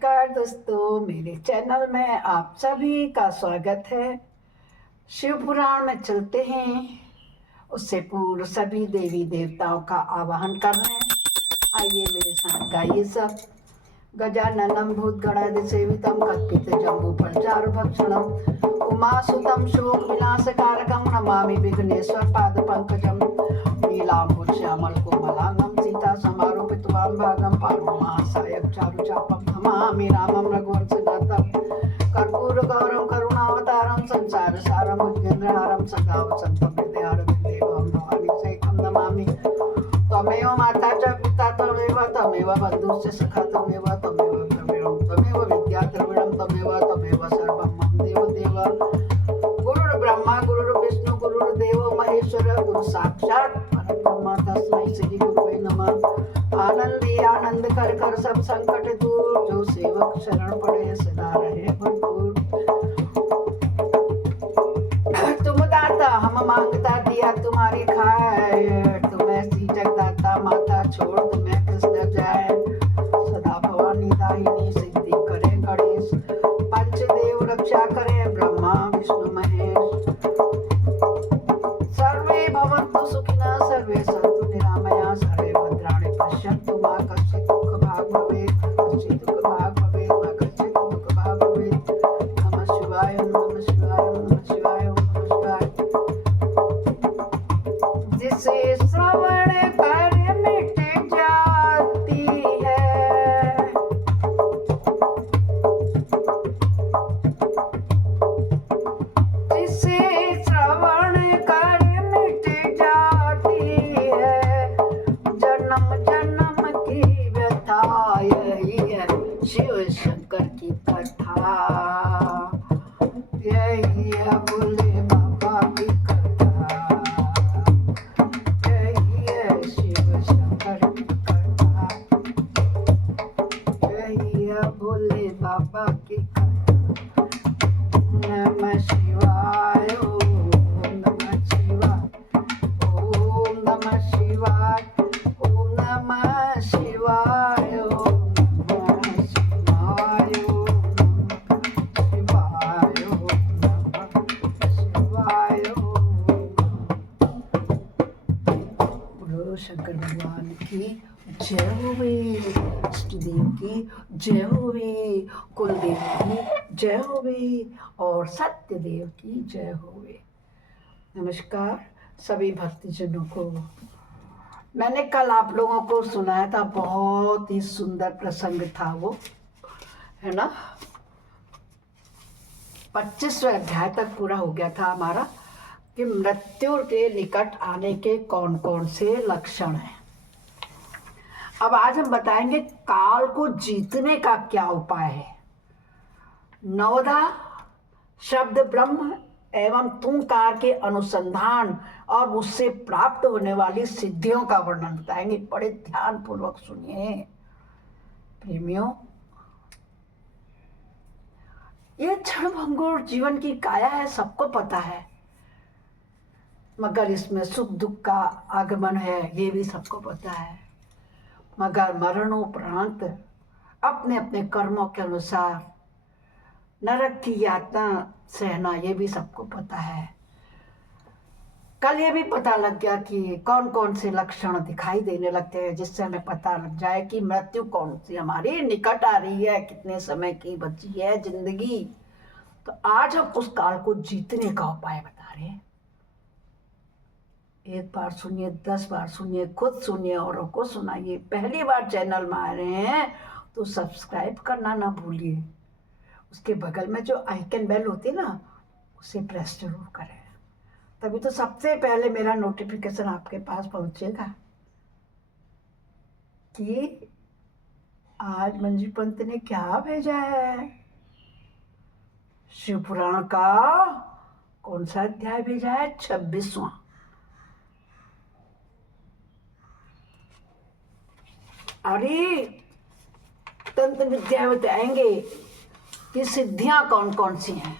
नमस्कार दोस्तों, मेरे चैनल में आप सभी का स्वागत है। शिव पुराण में चलते हैं। उससे पूर्व सभी देवी देवताओं का आवाहन कर रहे हैं। आइए मेरे साथ गाइए सब। गजाननं भूतगणाधिसेवितं कल्पितजम्बूफलचारुभक्षणं उमासुतं शोकविनाशकारकं नमामि विघ्नेश्वरपादपङ्कजं नीलाम्बुजश्यामलकोमलांगं सीतासमारोपितवां भागं पार्वतीसायकं चारुचापं नमामि रामं रघुवंशनाथं कर्पूरगौरं करुणावतारं संसारसारं भुजगेन्द्रहारं सदा वसन्तं हृदयारविन्देवं भवानी सहितं नमामि। त्वमेव माता च पिता त्वमेव बन्धुश्च सखा त्वमेव द्रविणं त्वमेव विद्या द्रविणं त्वमेव सर्वं मम देवदेव। गुरुर्ब्रह्मा गुरुर्विष्णु गुरुर्देवो महेश्वर गुरु साक्षात् परब्रह्म तस्मै श्री गुरुवे नमः। आनंदी आनंद कर सब संकट दूर, जो सेवक शरण पड़े सदा रहे भरपूर। तुम दाता हम मांगता दिया तुम्हारी खाए, तुम्हें सी जगदाता माता छोड़ तुम्हें किस न जाए। सदा भवानी दाहिनी सिद्धि करे गणेश, पंचदेव रक्षा करे ब्रह्मा विष्णु महेश। सर्वे भवन्तु सुखिनः सर्वे सन्तु निरामया, सर्वे भद्राणि पश्यन्तु मा कश्चित् दुःखभाग् भवेत्, कश्चित् दुःखभाग् भवेत्, मा कश्चित् दुःखभाग् भवेत्। नमः शिवाय नमः शिवाय नमः शिवाय नमः शिवाय। जिसे श्रवण कर मिट जाती है, जिसे श्रवण कर मिट जाती है, जन्म जन्म की व्यथा यही है शिव शंकर की कथा। यही है भोले बाबा की कथा, यही है शिव शंकर की कथा, यही है भोले बाबा की कथा। नमः शिवाय ओम नमः शिवाय ओम नमः शिवाय ओम नमः शिवाय ओम नमः शिवाय ओम नमः शिवाय ओम नमः शिवाय बोलो शंकर भगवान की जय होवे, इष्टदेव की जय होवे, कुलदेव की जय होवे और सत्यदेव की जय होवे। नमस्कार सभी भक्तजनों को। मैंने कल आप लोगों को सुनाया था, बहुत ही सुंदर प्रसंग था वो, है ना। 25वें अध्याय तक पूरा हो गया था हमारा कि मृत्यु के निकट आने के कौन कौन से लक्षण हैं। अब आज हम बताएंगे काल को जीतने का क्या उपाय है। नवधा शब्द ब्रह्म एवं तुंकार के अनुसंधान और उससे प्राप्त होने वाली सिद्धियों का वर्णन बताएंगे। बड़े ध्यान पूर्वक सुनिए प्रेमियों। ये क्षणभंगुर जीवन की काया है, सबको पता है, मगर इसमें सुख दुख का आगमन है, ये भी सबको पता है। मगर मरणोपरांत अपने अपने कर्मों के अनुसार नरक की यातना सहना, ये भी सबको पता है। कल ये भी पता लग गया कि कौन कौन से लक्षण दिखाई देने लगते हैं, जिससे हमें पता लग जाए कि मृत्यु कौन सी हमारी निकट आ रही है, कितने समय की बची है जिंदगी। तो आज हम उस काल को जीतने का उपाय बता रहे हैं। एक बार सुनिए, 10 बार सुनिए, खुद सुनिए, औरों को सुनाइए। पहली बार चैनल में आ रहे हैं तो सब्सक्राइब करना ना भूलिए। उसके बगल में जो आइकन बेल होती है ना, उसे प्रेस जरूर करें, तभी तो सबसे पहले मेरा नोटिफिकेशन आपके पास पहुंचेगा कि आज मंजू पंत ने क्या भेजा है। शिव पुराण का कौन सा अध्याय भेजा है? 26वां। अरे तंत्र विद्या बताएंगे कि सिद्धियां कौन कौन सी हैं।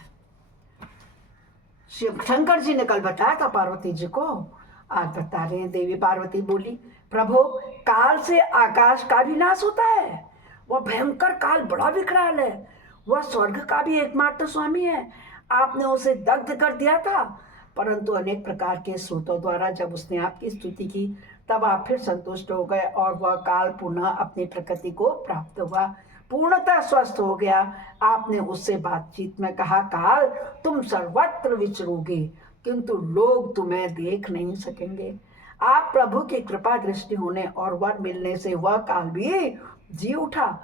शिव शंकर जी ने कल बताया था पार्वती जी को, आज बता रहे हैं। देवी पार्वती बोली, प्रभु काल से आकाश का भी नाश होता है, वह भयंकर काल बड़ा विकराल है, वह स्वर्ग का भी एकमात्र स्वामी है। आपने उसे दग्ध कर दिया था, परंतु अनेक प्रकार के स्रोतों द्वारा जब उसने आपकी स्तुति की तब आप फिर संतुष्ट हो गए और वह काल पुनः अपनी प्रकृति को प्राप्त हुआ, पूर्णतः स्वस्थ हो गया। आपने उससे बातचीत में कहा, काल तुम सर्वत्र विचरोगे किंतु लोग तुम्हें देख नहीं सकेंगे। आप प्रभु की कृपा दृष्टि होने और वर मिलने से वह काल भी जी उठा,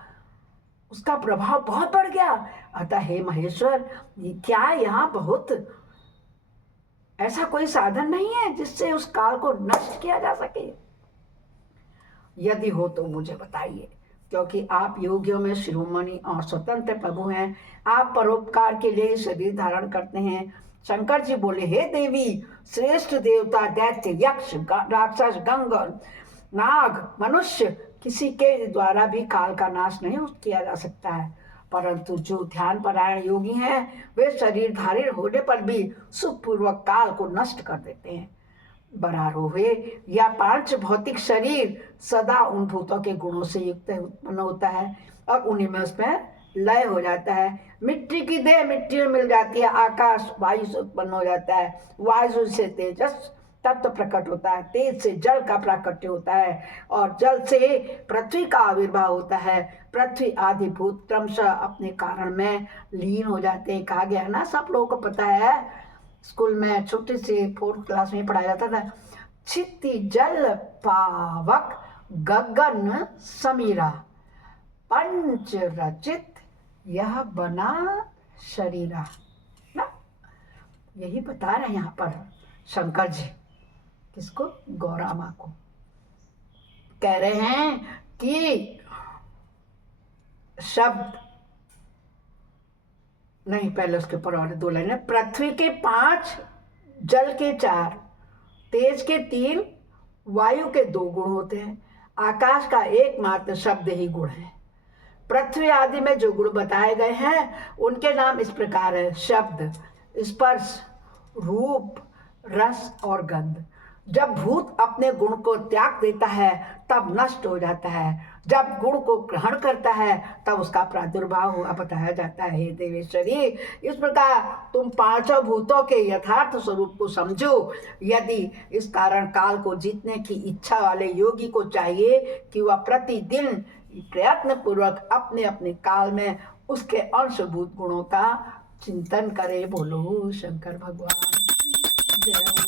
उसका प्रभाव बहुत बढ़ गया। अतः हे महेश्वर, क्या यहाँ बहुत ऐसा कोई साधन नहीं है जिससे उस काल को नष्ट किया जा सके? यदि हो तो मुझे बताइए, क्योंकि आप योगियों में शिरोमणि और स्वतंत्र प्रभु हैं। आप परोपकार के लिए शरीर धारण करते हैं। शंकर जी बोले, हे देवी, श्रेष्ठ देवता, दैत्य, यक्ष, राक्षस, गंग, नाग, मनुष्य, किसी के द्वारा भी काल का नाश नहीं किया जा सकता है, परंतु जो ध्यान परायण योगी हैं वे शरीरधारी होने पर भी सुखपूर्वक काल को नष्ट कर देते हैं। बरारोहे या पांच भौतिक शरीर सदा उन भूतों के गुणों से युक्त उत्पन्न होता है और उन्हीं में उसमें लय हो जाता है। मिट्टी की देह मिट्टी में मिल जाती है, आकाश वायु से उत्पन्न हो जाता है, वायु से तेजस तत्व प्रकट होता है, तेज से जल का प्राकट्य होता है और जल से पृथ्वी का आविर्भाव होता है। पृथ्वी आदि भूत क्रमशः अपने कारण में लीन हो जाते हैं। कहा गया ना, सब लोगों को पता है, स्कूल में छोटे से 4th क्लास में पढ़ाया जाता था, छिति जल पावक गगन समीरा पंच रचित यह बना शरीरा ना। यही बता रहे हैं यहाँ पर शंकर जी। किसको? गौरा माँ को कह रहे हैं कि शब्द नहीं, पहले उसके ऊपर और 2 लाइन है। पृथ्वी के 5, जल के 4, तेज के 3, वायु के 2 गुण होते हैं। आकाश का एकमात्र शब्द ही गुण है। पृथ्वी आदि में जो गुण बताए गए हैं उनके नाम इस प्रकार है: शब्द, स्पर्श, रूप, रस और गंध। जब भूत अपने गुण को त्याग देता है तब नष्ट हो जाता है, जब गुण को ग्रहण करता है तब उसका प्रादुर्भाव हुआ बताया जाता है। हे देवेश्वरी, इस प्रकार तुम 5 भूतों के यथार्थ स्वरूप को समझो। यदि इस कारण काल को जीतने की इच्छा वाले योगी को चाहिए कि वह प्रतिदिन प्रयत्न पूर्वक अपने अपने काल में उसके अंशभूत गुणों का चिंतन करे। बोलो शंकर भगवान की जय।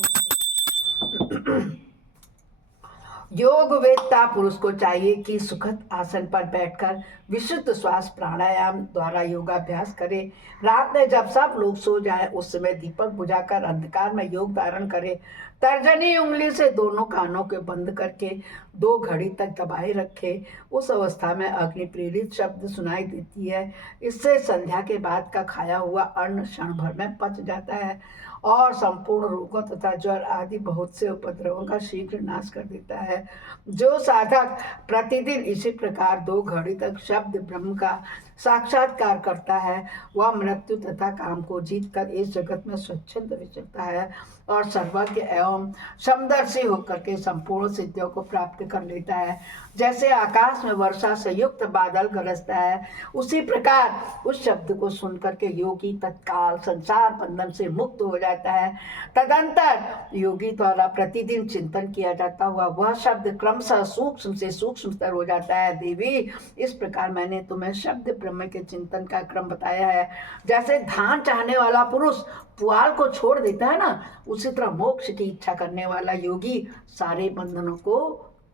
योग वेदता पुरुष को चाहिए कि सुखद आसन पर बैठकर विशुद्ध श्वास प्राणायाम द्वारा योगाभ्यास करे। रात में जब सब लोग सो जाए उस समय दीपक बुझाकर अंधकार में योग धारण करे। तर्जनी उंगली से दोनों कानों के बंद करके 2 घड़ी तक दबाए रखे। उस अवस्था में अग्नि प्रेरित शब्द सुनाई देती है। इससे संध्या के बाद का खाया हुआ अन्न क्षण भर में पच जाता है और संपूर्ण रोगों तथा ज्वर आदि बहुत से उपद्रवों का शीघ्र नाश कर देता है। जो साधक प्रतिदिन इसी प्रकार 2 घड़ी तक शब्द ब्रह्म का साक्षात्कार करता है वह मृत्यु तथा काम को जीतकर इस जगत में स्वच्छंद विचरता है और सर्वज्ञ एवं समदर्शी होकर के संपूर्ण सिद्धियों को प्राप्त कर लेता है। जैसे आकाश में वर्षा से युक्त बादल गरजता है, उसी प्रकार उस शब्द को सुनकर के योगी तत्काल संसार बंधन से मुक्त हो जाता है। तदंतर योगी द्वारा प्रतिदिन चिंतन किया जाता हुआ वह शब्द क्रमशः सूक्ष्म से सूक्ष्मतर हो जाता है। देवी, इस प्रकार मैंने तुम्हें शब्द ब्रह्म के चिंतन का क्रम बताया है। जैसे धान चाहने वाला पुरुष पुआल को छोड़ देता है ना, उसी तरह मोक्ष की इच्छा करने वाला योगी सारे बंधनों को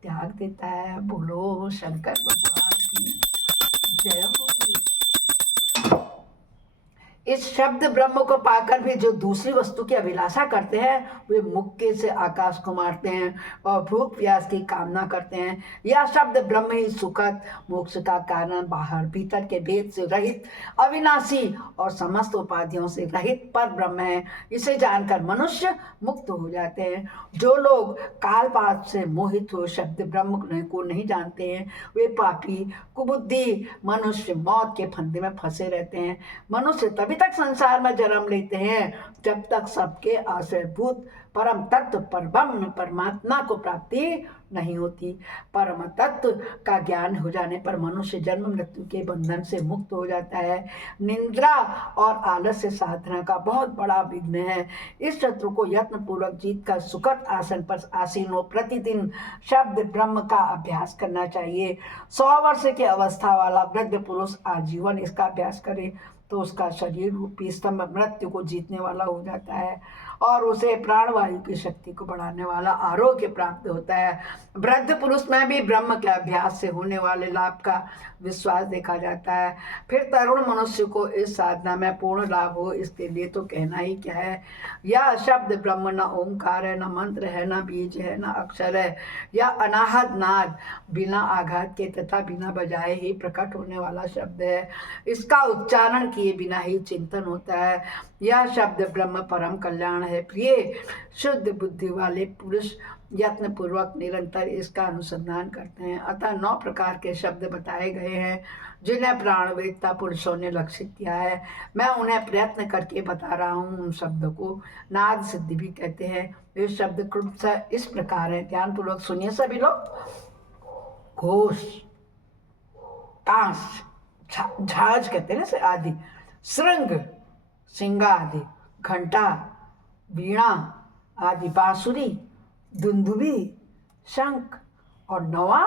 त्याग देता है। बोलो शंकर भगवान की जय हो। इस शब्द ब्रह्म को पाकर भी जो दूसरी वस्तु की अभिलाषा करते हैं वे मुक्के से आकाश को मारते हैं और भूख प्यास की कामना करते हैं। यह शब्द ब्रह्म ही सुखद मोक्ष का कारण, बाहर भीतर के भेद से रहित, अविनाशी और समस्त उपाधियों से रहित पर ब्रह्म है। इसे जानकर मनुष्य मुक्त हो जाते हैं। जो लोग कालपात से मोहित हो शब्द ब्रह्म को नहीं जानते हैं वे पापी कुबुद्धि मनुष्य मौत के फंदे में फंसे रहते हैं। मनुष्य तभी तक संसार में जन्म लेते हैं जब तक सबके आश्रयभूत परम तत्व परब्रह्म परमात्मा को प्राप्ति नहीं होती। परम तत्व का ज्ञान हो जाने पर मनुष्य जन्म मृत्यु के बंधन से मुक्त हो जाता है। निंद्रा और आलस्य साधना का बहुत बड़ा विघ्न है। इस शत्रु को यत्न पूर्वक जीत कर सुखद आसन पर आसीन हो प्रतिदिन शब्द ब्रह्म का अभ्यास करना चाहिए। 100 वर्ष की अवस्था वाला वृद्ध पुरुष आजीवन इसका अभ्यास करे तो उसका शरीर रूपी स्तंभ मृत्यु को जीतने वाला हो जाता है और उसे प्राणवायु की शक्ति को बढ़ाने वाला आरोग्य प्राप्त होता है। वृद्ध पुरुष में भी ब्रह्म के अभ्यास से होने वाले लाभ का विश्वास देखा जाता है। फिर तरुण मनुष्य को इस साधना में पूर्ण लाभ हो इसके लिए तो कहना ही क्या है। यह शब्द ब्रह्म न ओंकार है, न मंत्र है, न बीज है, न अक्षर है। यह अनाहत नाद बिना आघात के तथा बिना बजाए ही प्रकट होने वाला शब्द है। इसका उच्चारण किए बिना ही चिंतन होता है। यह शब्द ब्रह्म परम कल्याण है। प्रिय शुद्ध बुद्धि वाले पुरुष यत्न पूर्वक निरंतर इसका अनुसंधान करते हैं। अतः 9 प्रकार के शब्द बताए गए हैं जिन्हें प्राणवेदता पुरुषों ने लक्षित किया है। मैं उन्हें प्रयत्न करके बता रहा हूँ। उन शब्दों को नाद सिद्धि भी कहते हैं। ये शब्द क्रमशः इस प्रकार है, ध्यान पूर्वक सुनिए सभी लोग। घोष, ताश, झाज कहते हैं ना आदि, श्रृंग, सिंगा आदि, घंटा, वीणा आदि, बांसुरी, दुंदुभी, शंख और 9वां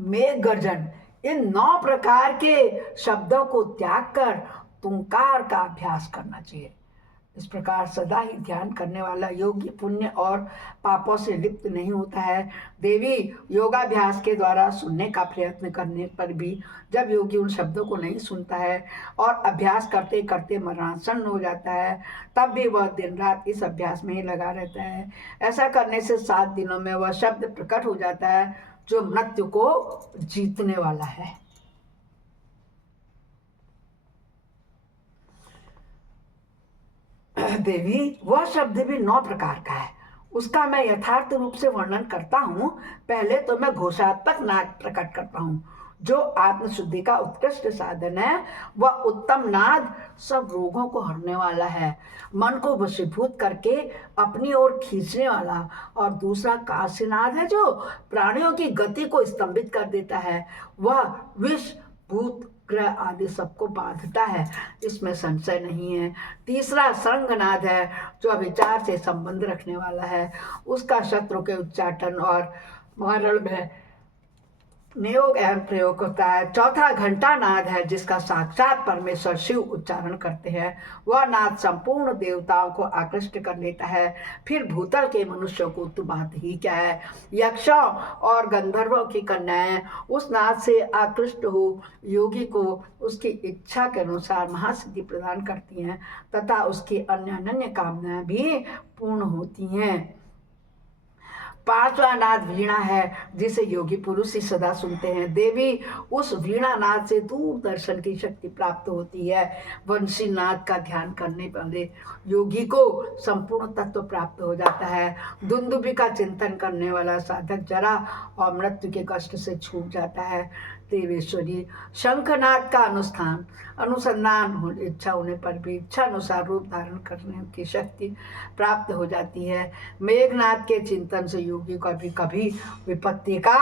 मेघ गर्जन। इन 9 प्रकार के शब्दों को त्याग कर तुंकार का अभ्यास करना चाहिए। इस प्रकार सदा ही ध्यान करने वाला योगी पुण्य और पापों से लिप्त नहीं होता है। देवी योगाभ्यास के द्वारा सुनने का प्रयत्न करने पर भी जब योगी उन शब्दों को नहीं सुनता है और अभ्यास करते करते मरणासन्न हो जाता है तब भी वह दिन रात इस अभ्यास में ही लगा रहता है। ऐसा करने से 7 दिनों में वह शब्द प्रकट हो जाता है जो मृत्यु को जीतने वाला है। देवी वह शब्द भी 9 प्रकार का है, उसका मैं यथार्थ रूप से वर्णन करता हूँ। पहले तो मैं घोषात्मक नाद प्रकट करता हूँ जो आत्मशुद्धि का उत्कृष्ट साधन है। वह उत्तम नाद सब रोगों को हरने वाला है, मन को वशीभूत करके अपनी ओर खींचने वाला। और दूसरा काशीनाद है जो प्राणियों की गति को स्तंभित कर देता है। वह विष भूत ग्रह आदि सबको बांधता है, इसमें संशय नहीं है। तीसरा संगनाद है जो विचार से संबंध रखने वाला है, उसका शत्रु के उच्चाटन और मरण में नियोग एवं प्रयोग होता है। चौथा घंटा नाद है जिसका साक्षात परमेश्वर शिव उच्चारण करते हैं। वह नाद संपूर्ण देवताओं को आकृष्ट कर लेता है। फिर भूतल के मनुष्यों को तो बात ही क्या है। यक्षों और गंधर्वों की कन्याएं उस नाद से आकृष्ट हो योगी को उसकी इच्छा के अनुसार महासिद्धि प्रदान करती हैं तथा उसकी अन्य अनन्य कामनाएं भी पूर्ण होती हैं। 5वां नाद वीणा है जिसे योगी पुरुष ही सदा सुनते हैं। देवी उस वीणा नाद से दूरदर्शन की शक्ति प्राप्त होती है। वंशी नाद का ध्यान करने वाले योगी को संपूर्ण तत्व प्राप्त हो जाता है। दुंदुभी का चिंतन करने वाला साधक जरा और मृत्यु के कष्ट से छूट जाता है। देवेश्वरी शंखनाद का अनुसंधान इच्छा होने पर भी इच्छा अनुसार रूप धारण करने की शक्ति प्राप्त हो जाती है। मेघनाद के चिंतन से योगी को भी कभी विपत्ति का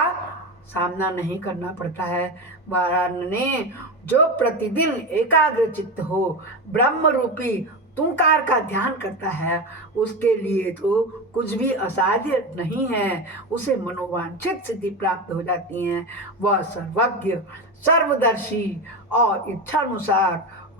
सामना नहीं करना पड़ता है। वाराणने जो प्रतिदिन एकाग्र चित्त हो ब्रह्म रूपी तुंकार का ध्यान करता है उसके लिए तो कुछ भी असाध्य नहीं है, उसे मनोवांछित सिद्धि प्राप्त हो जाती हैं। वह सर्वज्ञ सर्वदर्शी और इच्छानुसार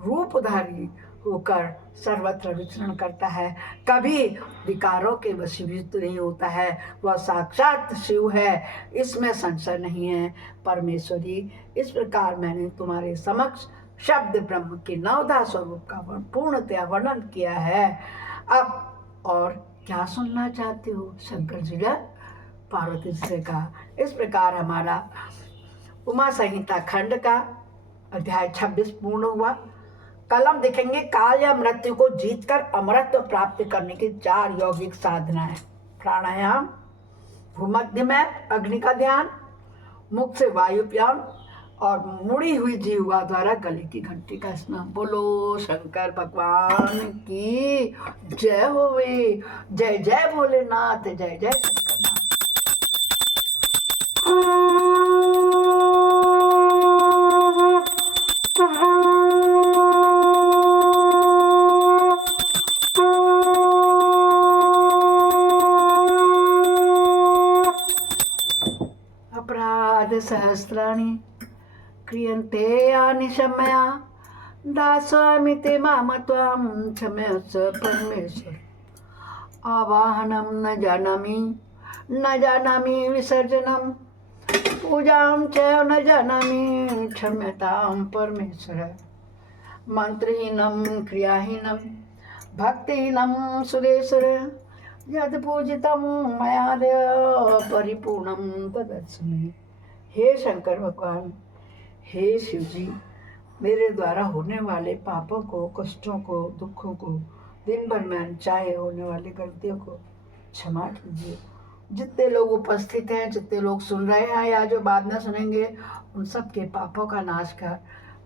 रूपधारी होकर सर्वत्र विचरण करता है, कभी विकारों के वशीभूत नहीं होता है। वह साक्षात शिव है, इसमें संशय नहीं है। परमेश्वरी इस प्रकार मैंने तुम्हारे समक्ष शब्द ब्रह्म के 9 स्वरूप का पूर्णतया वर्णन किया है। अब और क्या सुनना चाहते हो शंकर जी का, पार्वती जी का। इस प्रकार हमारा उमा संहिता खंड का अध्याय 26 पूर्ण हुआ। कल हम देखेंगे काल या मृत्यु को जीतकर अमरत्व प्राप्त करने की 4 यौगिक साधनाएं। प्राणायाम, भूमध्य में अग्नि का ध्यान, मुख से वायु प्यान, और मुड़ी हुई जीवा द्वारा गले की घंटी का स्नान। बोलो शंकर भगवान की जय होवे। जय जय भोलेनाथ, जय जय शंकरनाथ। अपराध सहस्राणि क्रियन्ते यानि क्षमया दास्वामि ते माम त्वां क्षमस्व परमेश्वर। आवाहनं न जानामि विसर्जनं पूजां च न जानामि क्षम्यतां परमेश्वर। मंत्रहीनं क्रियाहीनं भक्तिहीनं सुरेश्वर यद पूजितं मया देव परिपूर्णं तदस्तु मे। हे शंकर भगवान, हे शिव जी, मेरे द्वारा होने वाले पापों को, कष्टों को, दुखों को, दिन भर में अनचाहे होने वाली गलतियों को क्षमा कीजिए। जितने लोग उपस्थित हैं, जितने लोग सुन रहे हैं या जो बाद में सुनेंगे, उन सब के पापों का नाश कर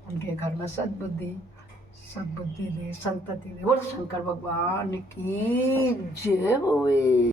उनके घर में सद्बुद्धि दे, संतति दे। बोल शंकर भगवान की जय होवे।